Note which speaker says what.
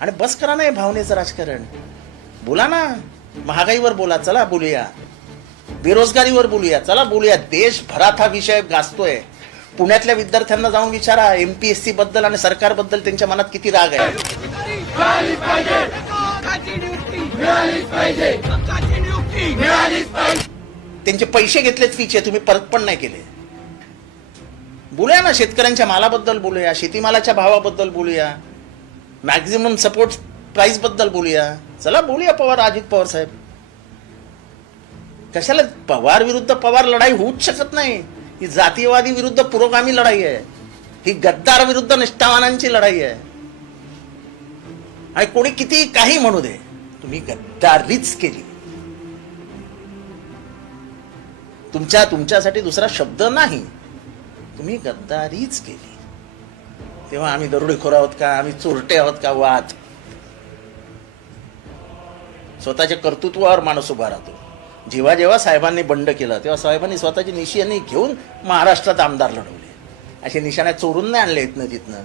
Speaker 1: आणि बस करा ना हे भावनेचं राजकारण. बोला ना. महागाईवर बोला चला बोलूया. बेरोजगारीवर बोलूया चला बोलूया. देशभरात हा विषय गाजतोय. पुण्यातल्या विद्यार्थ्यांना जाऊन विचारा एम पी एस सी बद्दल आणि सरकारबद्दल त्यांच्या मनात किती राग आहे. त्यांचे पैसे घेतलेत फीचे तुम्ही परत पण नाही केले. बोलूया ना शेतकऱ्यांच्या मालाबद्दल बोलूया शेतीमालाच्या भावाबद्दल बोलूया. मॅक्झिमम सपोर्ट प्राईजबद्दल बोलूया. चला बोलूया पवार अजित पवार साहेब. कशाला पवार विरुद्ध पवार लढाई होऊच शकत नाही. ही जातीयवादी विरुद्ध पुरोगामी लढाई आहे. ही गद्दार विरुद्ध निष्ठावानांची लढाई आहे. आणि कोणी किती काही म्हणू दे तुम्ही गद्दारीच केली. तुमच्या तुमच्यासाठी दुसरा शब्द नाही. तुम्ही गद्दारीच केली. तेव्हा आम्ही दरोडेखोर आहोत का? आम्ही चोरटे आहोत का? वाद. स्वतःच्या कर्तृत्वावर माणूस उभा राहतो. जेव्हा जेव्हा साहेबांनी बंड केलं तेव्हा साहेबांनी स्वतःची निशाणी घेऊन महाराष्ट्रात आमदार लढवले. असे निशाण्या चोरून नाही आणले इथनं तिथनं